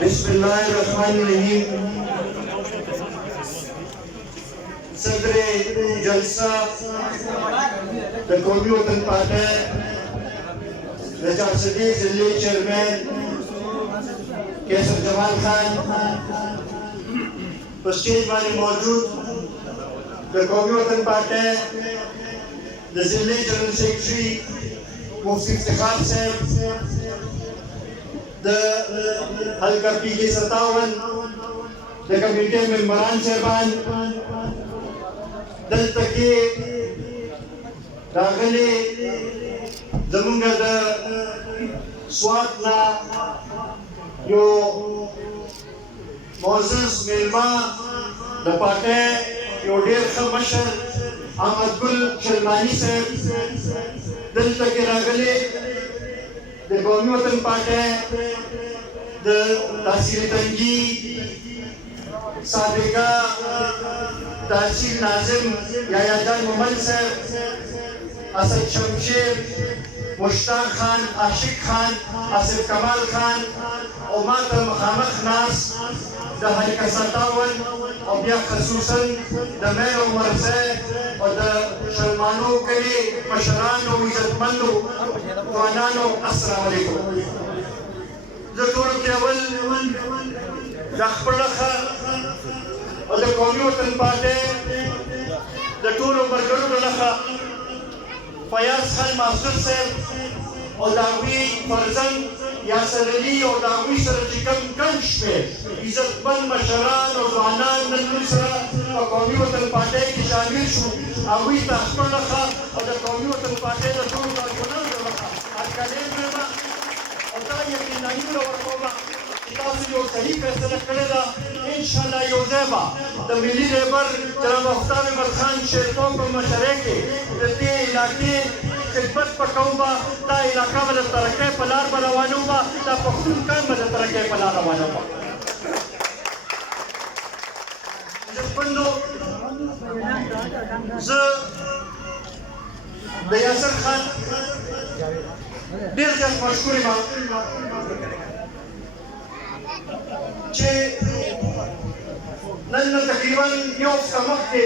बिस्मिल्लाहिर्रहमानिर्रहीम। सदर जलसा द कौमी वतन पार्टी रजा सदीक जिले चेयरमैन कैसर जमाल खान स्टेज वाले मौजूद द कौमी वतन पार्टी द जिले जनरल सेक्रेटरी मुफ्ती इफ्तिखार साहब द हल्का PK 57 द कमेटी मेंबरान साहबान दलता के रागले जमुंगा द स्वात ना यो मोज़स मेलमा द पाटे यो डेर खमशर अहमद गुल शर्मानी साहब दलता के रागले द कौमी वतन पाटे द तहसील तंगी साबिका तहसील नाजिम यायाजान मोहम्मद साहब असद शमशेर मुश्ताक खान आशिक खान आसिफ कमाल खान और मातम खामख नास द हल्का 57 और बिया खसूसन द मेर उमर से और द शर्मानो के लिए मशरानो इज्जतमंदो तवानानो अस्सलाम वालेकुम। ज़रूर के अवल दखपड़खा और द कौमी वतन पार्टी द टूर बरगड़ो लखा फयाज खान मास्टर साहब और दावी फरजन यासर अली और दावी सरजिकम गंश में इज्जतमंद मशरान और जवानान नंदुसरा और कौमी वतन पार्टी की शामिल शु अवी दखपड़खा और द कौमी वतन पार्टी द टूर का जुनून लखा आज का दिन में और ता यकीन नहीं और कोमा जो सही फैसला करेगा इंशाल्लाह योजेबा द मिली लेबर जनाब अफ्ताब अहमद खान शेरकों को मशरे के ते इलाके खिदमत पकाऊंगा ता इलाका में तरक्के पलार बनवानूंगा ता पख्तून का में तरक्के पलार बनवानूंगा जब बंदो ज दयासर खान देर जब मशहूर इमाम चे नन तकरीबन यो समझ के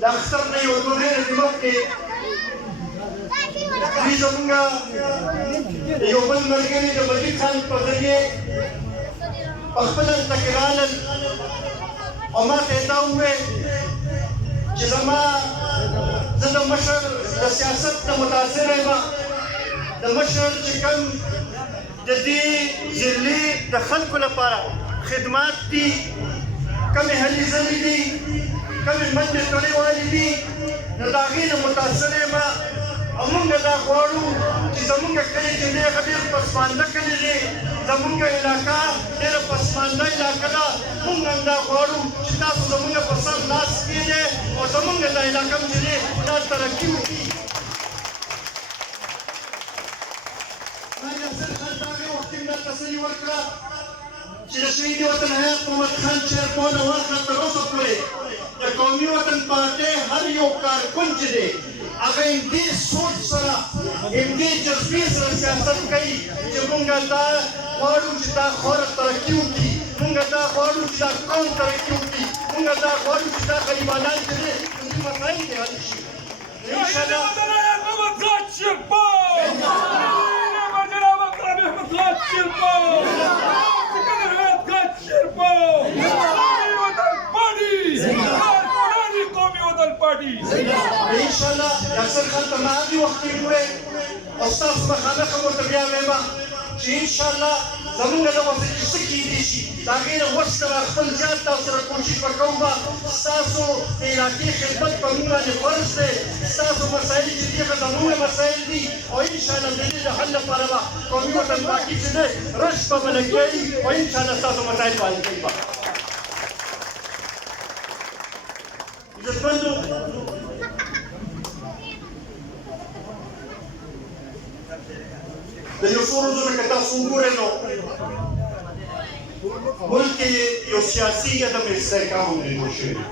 दाख्तर नहीं हो तो देर दिमाग के रीज़ोंगा यो बन मरके ने जब मजीद खान पकड़िए अखबरन तकरारन अमा कहता हुए जिसमा ज़िंदा मशर सियासत न मुतासिर है मा द मशर चिकन जदी जिले दखल को लपारा खिदमत दी कम हली जली दी कम मंद तोड़े वाली दी नदागी न मुतासरे मा अमुंगा दा खोड़ू कि जमुंगा कले जिले कबीर पसमानदा कले ले जमुंगा इलाका तेरा पसमानदा इलाका दा मुंगा दा खोड़ू चिता जमुंगा पसंद नास किए और जमुंगा दा इलाका में जिले दा तरक्की की तसली वर्करा शहीद वतन है मोहम्मद खान शेरकोन वाखा तरोस करे द कौमी वतन पार्टी हर यो कारकुन जे अगर इनकी सोच सरा इनकी जज्बे से सियासत कई जे मुंगा दा वाडू जिता खौर तरक्की की मुंगा दा वाडू जिता कौन तरक्की की मुंगा दा वाडू जिता गरीबानान जे उनकी मसाइल दे हल इंशाल्लाह इंशाल्लाह अक्सर खान तमामी वक्त हुए औस्ताफ मखाना खबर तबिया में इंशाल्लाह जमुंगा लो से की दिशी ताकि वस्त्र खपल जाता और कोशिश पकाऊंगा सासो इलाके खिदमत परूंगा ने फर्ज से सासो मसाइल जितने का जमुंगा मसाइल दी और इंशाल्लाह दिल्ली का हल परवा कौमी वतन बाकी चीजें रश पर लगेगी और इंशाल्लाह सासो मसाइल पाल की बात जसबंदो de yosoruzo kata sungureno mulki yo siyasiya da mesteka humri moshiri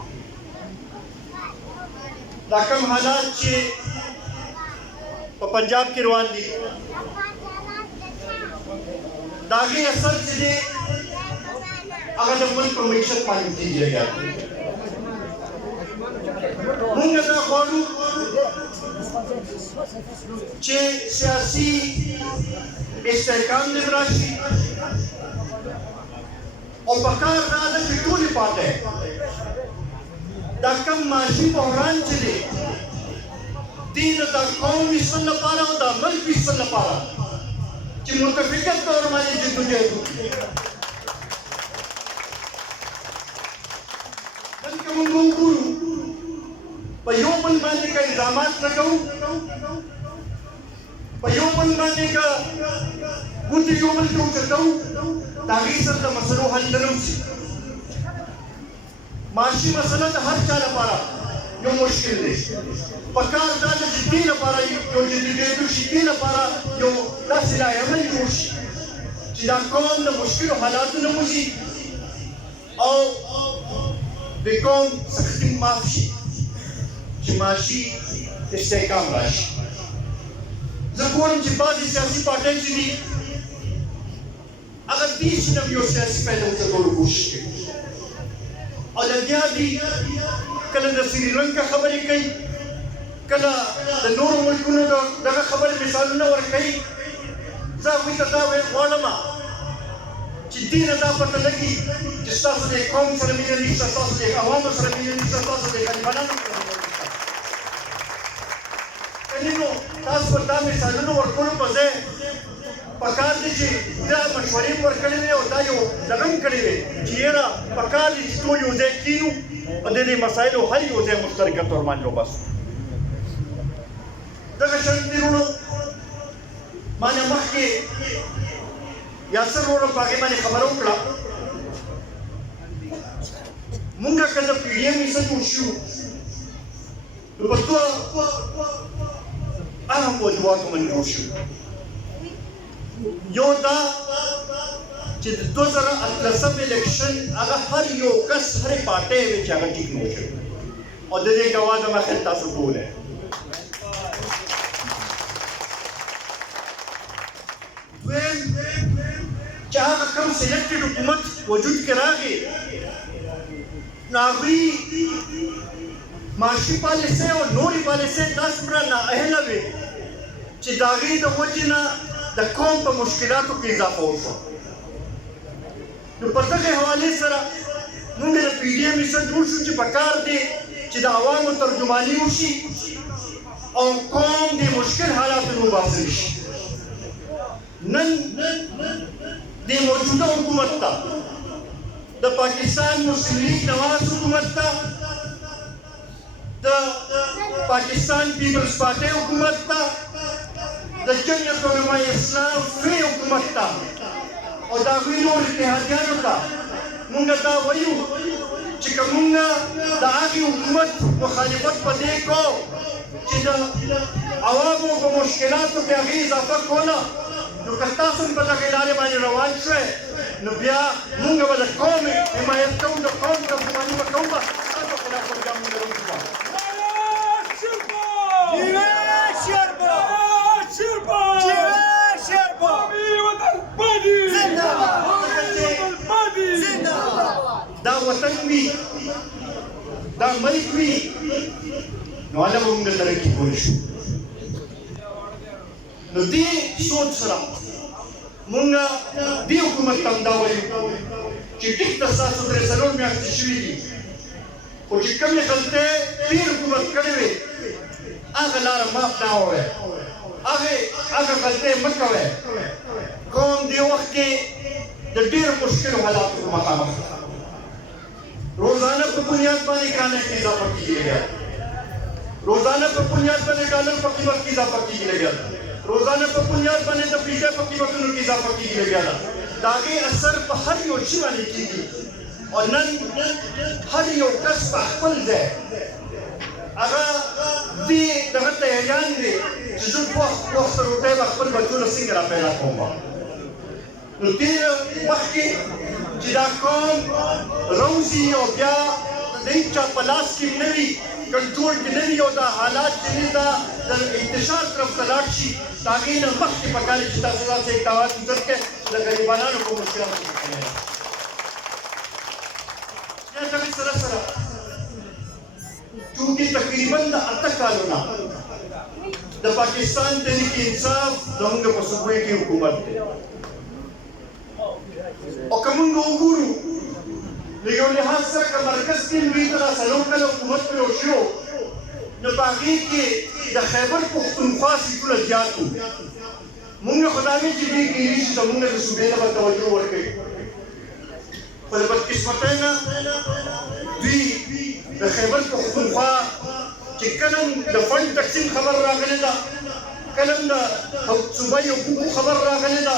da kam halat che Punjab کې روان دي دا غي اثر چې دی هغه د ملک په معیشت باندې کېږي موږ دا غواړو چې سیاسي استحکام دې راشي او په کار دا ده چې ټولې پاتې دا کم معاشي بحران چې دی دې د قوم ویستل لپاره او د ملک ویستل لپاره چې متفقه طور باندې جدوجہد وکړي بلکې موږ وګورو په یو بل باندې که الزامات نه کوو په یو بل باندې که ګوتې یو بل ته اوچتوو د هغې سره د مسلو حل نه راوځي معاشي مسله د هر چا لپاره یو مشکل دی پکار دا د دې لپاره یو جديدیت وشي دې لپاره یو داسې لایحه جوړ شي چې دا قوم د مشکلو حالاتو نه وځي او د قوم سختي معاف شي چې معاشي استحکام راشي زه ګورم چې بعضې سیاسي پارټۍ چې دي هغه دې چې نه یو سیاسي پیدا کولو کوشش کوي او لګیا دي کله د سریلانکا خبرې کوي کله د نورو ملکونو دغه خبرې مثالونه ورکوي زه هغوی ته دا غواړم چې دې نه دا پته لګي چې ستاسو د قوم سره مینه نشته ستاسو د عوامو سره مینه نشته ستاسو د غریبانو سره مینه نشته کنې نو تاسو ورته دا مثالونه ورکولو په ځای پکار دي چې دا مشورې ورکړې وي او دا یو دغه هم کړې وي چې یاره پکار دي چې ټول یو ځای کینو او د دې مسایلو حل یو ځای مشترکه طور باندې وباسو دغه شان دي وروڼو ما نه مخکې یاسر وروڼو په هغې باندې خبره وکړه مونږ که د پي ډي ایم ایسه جوړ شو نو په دوه اهم موضوعاتو باندې جوړ شو یو دا چې د 2018 الیکشن هغه هر یو کس هرې پارټۍ وي چې هغه ټیک نه وشوي او د دې ګواه زما خیال تاسو ټول یې دویم چې هغه کوم سلیکټډ حکومت وجود کې راغی نو هغوی معاشي پالیسۍ او نورې پالیسۍ داسې دومره نااهله وې چې د هغې د وجې نه د قوم په مشکلاتو کې اضافه وشوه نو په دغې حوالې سره موږ د پي ډي ایم ایسه جوړ شو چې پکار دی چې د عوامو ترجماني وشي او قوم د مشکل حالاتو نه وباسل شي نن د موجوده حکومت ته د پاکستان مسلم لیگ نواز حکومت ته د پاکستان پیپلز پارټۍ حکومت ته د جمعیت علماء اسلام فی حکومت ته او د هغوی نور اتحادیانو ته موږ دا وایو چې که موږ د هغې حکومت مخالفت په دې کوو چې د عوامو په مشکلاتو کې هغې اضافه کوله نو که تاسو هم په دغې لارې باندې روان شوی نو بیا موږ به د قوم حمایت کوو د قوم ترجماني به کوو ستاسو خلاف به بیا موږ روان دا وطن وي دا ملک وي نو هله به موږ ترقي کولی شو نو دې سوچ سره موږ دې حکومت ته هم دا وایو چې ټیک ده ستاسو درې څلور میاشتې شوي دي خو چې کومې غلطۍ تېر حکومت کړې وې هغه لاره معاف نه ووایه هغه غلطۍ مه کوئ قوم دې وخت کې د ډېرو مشکلو حالاتو سره مخامخ روزانه په بنیاد باندې کرانه کې اضافه کیږي لګیا روزانه په بنیاد باندې ډالر په قیمت کې اضافه کیږي لګیا روزانه په بنیاد باندې د پیسې په قیمتونو کې اضافه کیږي لګیا د هغې اثر په هر یو شي باندې کیږي او نن هر یو کس په خپل ځای هغه دې دغه تیاریان دي چې زه وخت روټۍ به خپل بچونه څنګه را پیدا کوم نو دې مخکې چې دا قوم روزي او بیا د هېچا په لاس کې نه وي کنټرول کې نه وي او دا حالات چې دي دا د انتشار طرف ته لاړ شي د هغې نه مخکې پکار دي چې تاسو داسې اقدامات وکړئ چې د غریبانو په مشکلاتو کې کمی راشي. بیا دغې سره سره چونکې تقریبا د 8 کالو نه د پاکستان تحریک انصاف زموږ په صوبې کې حکومت دی او که موږ وګورو نو یو لحاظ سره که مرکز کې لوی ته دا 4 کاله حکومت پرې وشو نو په هغې کې د خیبر پښتونخوا سیټونه زیات وو. موږ خو دا وایو چې دوی کېدای شي زموږ د صوبې ته به توجه ورکوي خو د بدقسمتۍ نه دوی د خیبر پښتونخوا چې کله د فنډ تقسیم خبر راغلی ده کله د صوبایي حقوقو خبر راغلی ده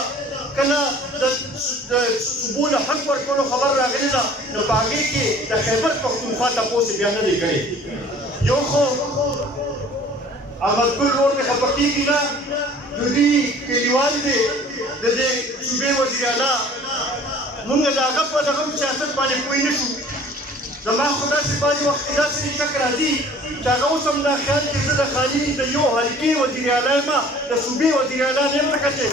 کله د صوبو له حق ورکولو خبر راغلی ده نو په هغې کې د خیبر پښتونخوا تپوس بیا نه دی کړی. یو خو احمدګل ورور مې خفه کېږي نه د دوی کلیوال دی د دې صوبې وزیر اعلی موږ د هغه په دغه سیاست باندې پوه نه شو. زما خو داسې بعضې وخت کې داسې شک راځي چې هغه اوس هم دا خیال چې زه د خالي د یو حلقې وزیر اعلی یم د صوبې وزیر اعلی نه یم ځکه چې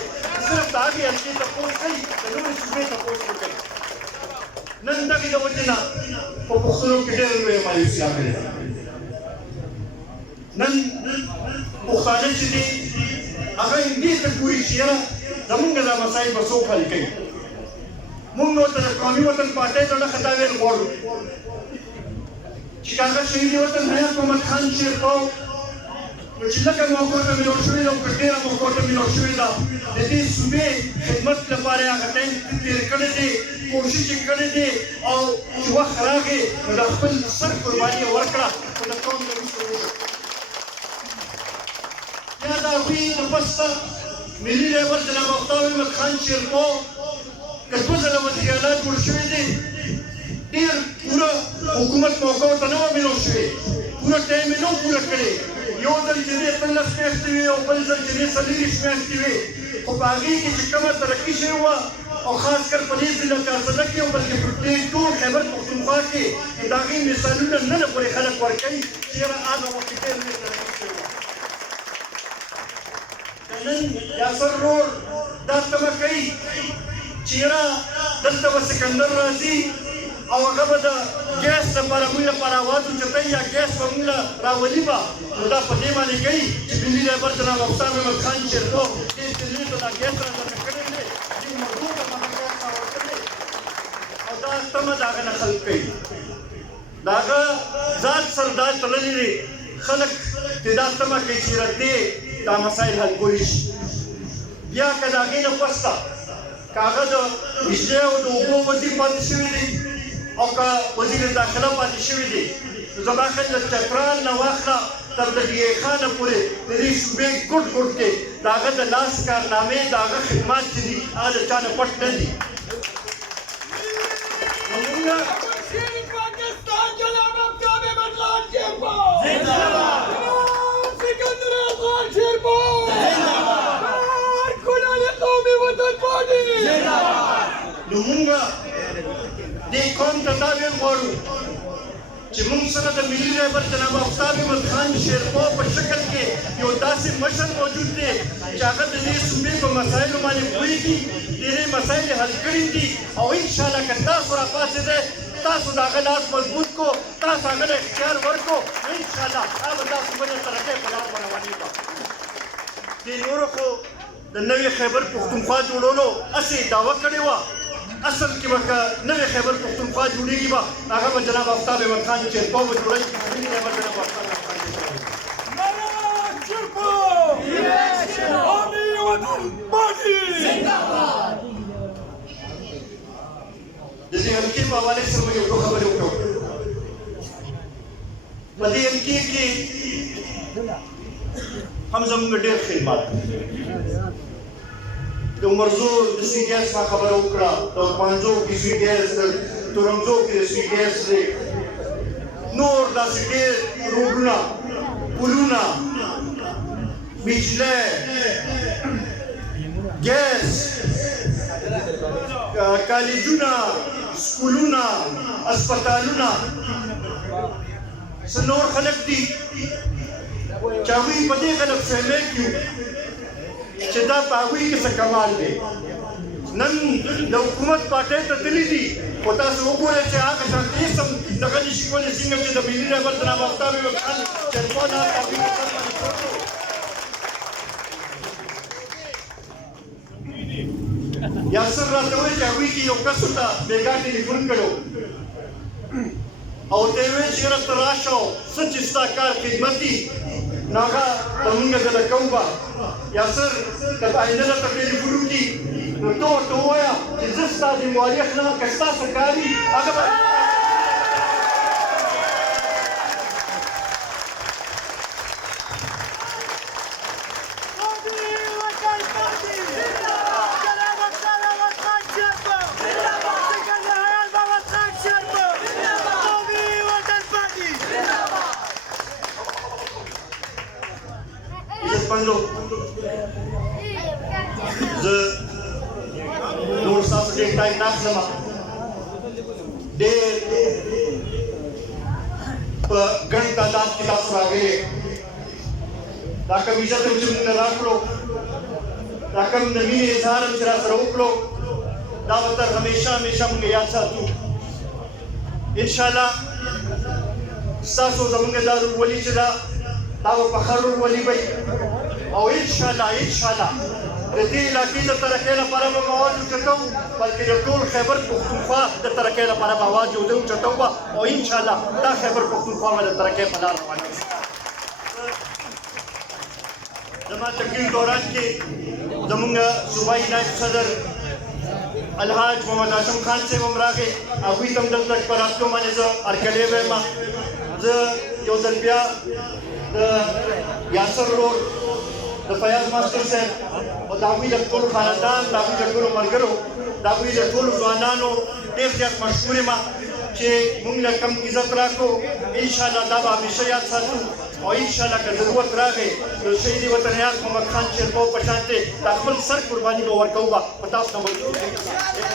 صرف د هغې حلقې تپوس کوي د نورې صوبې تپوس نه کوي. نن دغې د وجې نه په پښتنو کې ډېره لویه مایوسي راغلې ده. نن پښتانه چې دي هغه همدې ته ګوري چې یاره زمونږ دا مسایل به څوک حل کوي. موږ ورته د قومي وطن پارټۍ ته ډخه دا ویل غواړو چې هغه شهید وطن حیات محمد خان شیرپو نو چې لږه موقع ورته میلاو شوې ده او که ډېره موقع ورته میلاو شوې ده د دې صوبې خدمت لپاره یې هغه ټایم تېر کړی دی کوشش یې کړی دی او چې وخت راغی نو د خپل سر قرباني یې ورکړه خو د قوم نه وروسته وشو. بیا د هغوی نه پسته ملي رهبر جناب آفتاب احمد خان شیرپو که 2 ځله وزیر اعلی جوړ شوی دی ډېر پوره حکومت موقع ورته نه وه میلاو شوې پوره ټایم یې نه و پوره کړی. یو ځل چې دی 15 میاشتې وې او بل ځل چې دی 40 میاشتې وې خو په هغې کې چې کومه ترقي شوې وه او خاص کر په دې ضلع چارسده کې او بلکې په دې ټول خیبر پښتونخوا کې د هغې مثالونه نن پورې خلک ورکوي چې یاره هغه وخت کې ډېر لوی ترقي شوې وه. نن یاسر رور دا تمه کوي چې یاره دلته به سکندر راځي او هغه به د ګیس لپاره موږ لپاره اواز اوچتوي یا ګیس به موږ له راولي به نو دا په دې باندې کوي چې ملي رهبر جناب آفتاب احمد خان شیرپو دې دلې ته دا ګیس راته کړی دی دې موضوع ته به هغه ګیس راورکړی او دا تمه د هغه نه خلک کوي د هغه ذات سره دا تړلي دی خلک چې دا تمه کوي چې دې دا مسایل حل کولی شي. بیا که د هغې نه پسته که هغه د بجلۍ او د اوبو وزیر پاتې شوي دی او که وزیر داخله پاتې شوي دي نو زما خیال د چترال نه واخله تر د ډي ای خانه پورې د دې صوبې ګوټ ګوټ کې د هغه د لاس کارنامې د هغه خدمات چې دي هغه د چا نه پټ نه دي. پاکستان جناب آفتاب احمد خان شیرپو زنده‌باد سکندر خان شیرپو زنده‌باد کلال قومي وطن پارټي زنده‌باد. نو موږ دې قوم ته دا ویل غواړو چې موږ سره د ملي رهبر جناب آفتاب احمد خان شیرپو په شکل کې یو داسې مشر موجود دی چې هغه د دې صوبې په مسایلو باندې پوهېږي د دې مسایل یې حل کړي دي او انشاءالله که تاسو راپاڅېدئ تاسو د هغه لاس مضبوط کو تاسو هغه له اختیار ورکو انشاءالله هغه به دا صوبه د ترقۍ په لار به روانېږو. دې نورو خو د نوې خیبر پښتونخوا جوړولو هسې دعوه کړې وه اصل کې به که نوې خیبر پښتونخوا جوړېږي به هغه به جناب آفتاب احمد خان شیرپو به جوړوي ملي رهبر جناب آفتاب احمد خان شیرپو قومي وطن پارټي زنده‌باد. د دې حلقې په حوالې سره به یو څو خبرې وکړو. په دې حلقې کې هم زموږ ډېر خدمات د عمرزور د سوي ګیس ما خبره وکړه د پانځو کې سوي ګیس د تورنځو کې د سوي ګیس دی نور داسې ډېر روډونه پلونه بجلی ګیس کالجونه سکولونه اسپتالونه څه نور خلک دي چې هغوی په دې غلط فهمۍ کې وو چې دا په هغوی کې څه کمال دی نن د حکومت پارټۍ ته تللي دي خو تاسو وګورئ چې هغه شانتې هېڅ هم دغه نه شي کولی څنګه چې د ملي رهبر جناب آفتاب ایوب خان شریفان هغه هغوی په سر باندې پروت و یاسر راته وایي چې هغوی کې یو کس ورته بېګا ټلیفون کړی او ته یې ویل چې یاره ته راشه او څه چې ستا کار خدمت دي نو هغه زمونږ دله کوو به یاسر که آینده درته ټلیفون وکړي نو ته ورته ووایه چې زه ستا ذمواري اخلم که ستا څه کار وي هغه به عزتمندو زه نور ستاسو ډېر ټایم نه اخلم ډېر په ګڼ تعداد کې تاسو راغلي دا کوم عزت هم چې موږ نه راکړو دا کوم د مینې اظهار هم چې راسره وکړو دا به تر همیشه همیشه موږ یاد ساتو انشاءالله ستاسو زموږ دا ورورولي چې ده دا به په ښه ورورولي وي او انشاءالله د دې علاقې د ترقۍ لپاره به مواد اوچتوو بلکې د ټول خیبر پښتونخوا د ترقۍ لپاره به اواز اوچتوو به او انشاءالله دا خیبر پښتونخوا به د ترقۍ په لار روانه وي زما تقریر دوران کې زموږ صوبایي نایب صدر الحاج محمد هاشم خان صاحب هم راغی هغوی ته هم دلته په راتلو باندې زه هرکلی وایم زه یو ځل بیا د یاسر ورور د فیاض ماسټر صاحب او د هغوی د ټول خاندان د هغوی د ټولو ملګرو د هغوی د ټولو ځوانانو ډېر زیات مشکور یم چې موږ له کوم عزت راکړو انشاءالله دا به همیشه یاد ساتو او انشاءالله که ضرورت راغی نو شهید وطن یاد محمد خان شیرپو په شانتې د خپل سر قرباني به ورکوو به په تاسو نه